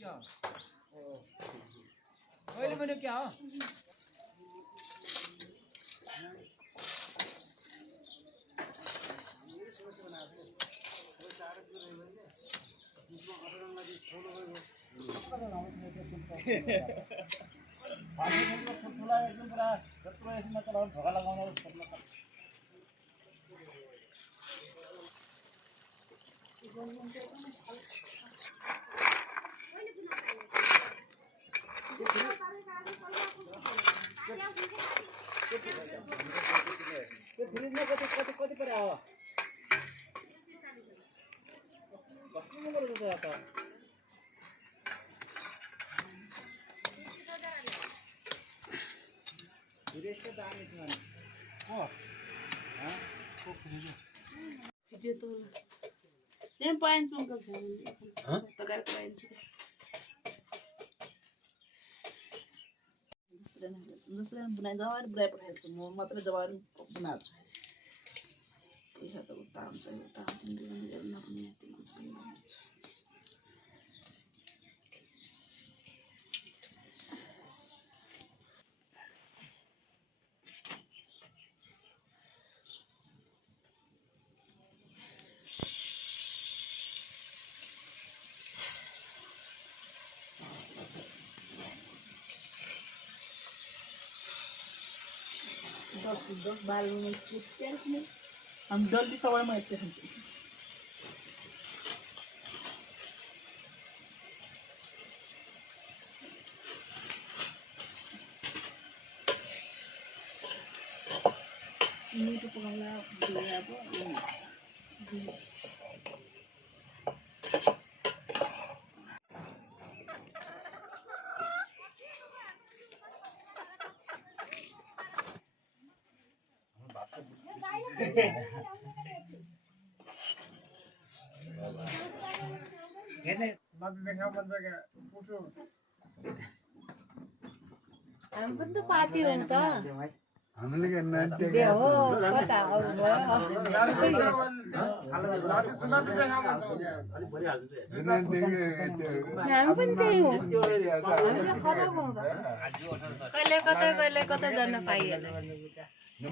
क्या अहिले मैले क्या हो कति परे हो बस्नु पर्छ त आता direkte दामी छ नि हो ह को भिडियो भिडियो त यहाँ पाइन्छ अंकल छ ह तगार पाइन्छ दूसरे बुनाई जवार बुनाई पठाइछु म मात्र जवार बनाउँछु पैसा त काम चाहियो काम दिन गर्न पनि यति कुछ पनि बनाउँछु दस बाल में हम जल्दी सवाई में आते हैं मीट पकाना दिया अब हम पनि त पार्टी हो नि त हामीले के नाच्छ दे हो कता अरु भयो हामी पनि त्यही हो हामीले खराब हो कहिले कता जान पाइएन म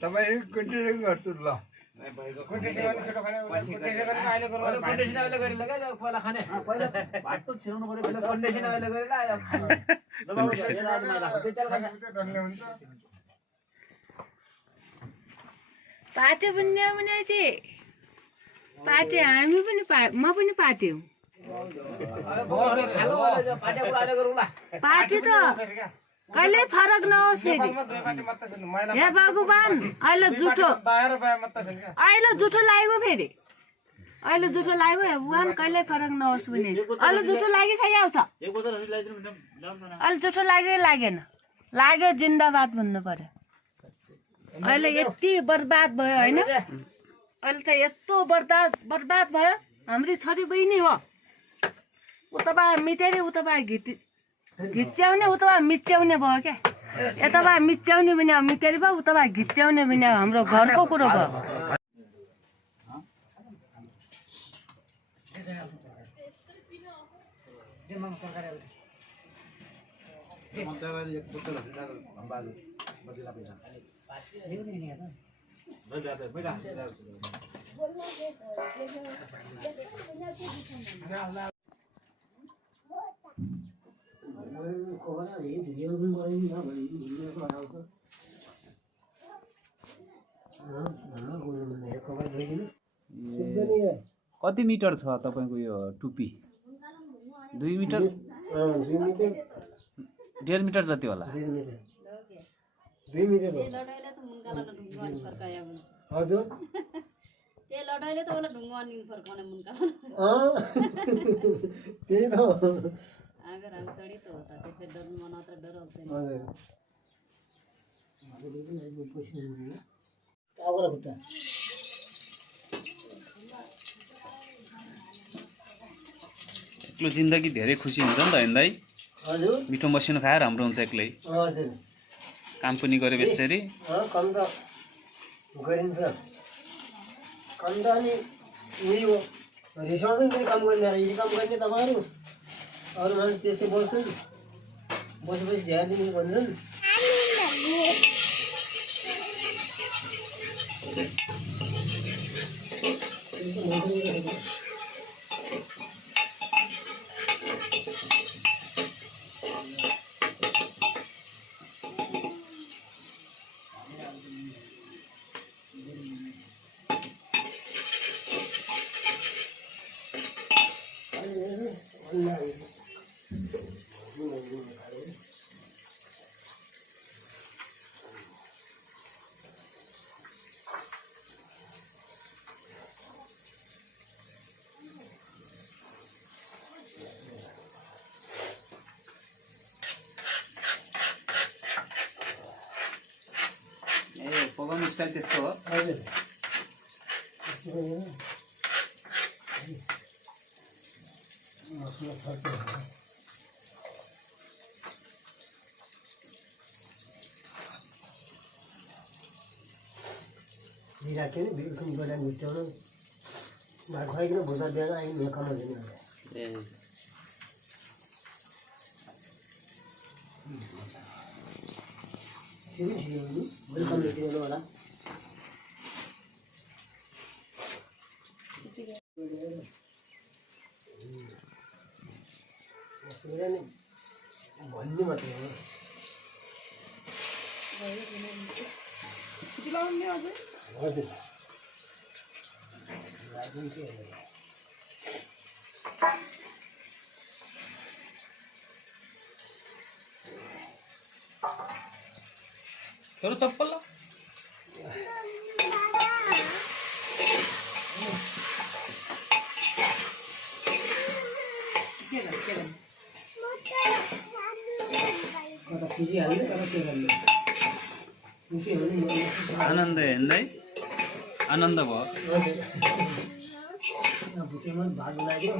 तपाईँ कन्टिन्यू गर्छु ल पार्टी पनि पार्टी हामी पनि म पनि पार्टी हो पार्टी त कहिले फरक नहोस् फेरि हे भगवान अहिले जुठो लाग्यो फेरि अहिले जुठो लाग्यो हे भगवान कहिले फरक नहोस् भने अहिले जुठो लागि छ आउँछ अहिले जुठो लाग्यो लागेन लाग्यो जिन्दाबाद भन्नु पर्यो अहिले यति बर्बाद भयो हैन अहिले त यस्तो बर्बाद भयो हाम्रो छोरी बहिनी हो उतबा मितेरी उतबा घिच्याउने उतबा मिच्याउने भयो क्या यताबा मिच्याउने पनि मितेरी भयो उतबा घिच्याउने पनि हाम्रो घरको कुरो भयो कति मिटर छ तपाईको यो टुपी 2 मिटर 1.5 मिटर जति होला 2 मिटर हजुर त्यो लडाइले त होला ढुङ्गा अनि फर्काउने मुनका त्यही त अगर हम चढी त होता त्यसै डर मन त डराउँदैन हजुर कागरा खुट्टा एक्लो जिन्दगी धेरै खुसी हुन्छ नि त हैन दाइ हजुर मिठो मसिनो खाएर हाम्रो हुन्छ एक्लै हजुर काम पनि गरे बेसरी काम त गरिन्छ अन्त अनि उयो रिसाउँदैन फेरि काम गर्ने यी काम गर्ने तपाईँहरू अरू मान्छे त्यस्तै बस्छन् बसेपछि ध्यान दिनु भन्छन् ए पकाउने स्टाइल त्यस्तो हो हजुर मसला छ राख्यो नि बिल्कुल गएर घुट्याउनु भात खुवाइकन भुजा दिएर आइ खाना दिनु ए ठिकै थियो वेलकम दिनु होला भन्ने मात्रै हो हजुर खेरो चप्पल ल कता खिचिहाल्ने कता के गर्ने आनन्द हेर्दै आनन्द भयो भुटेमा भाग लाग्यो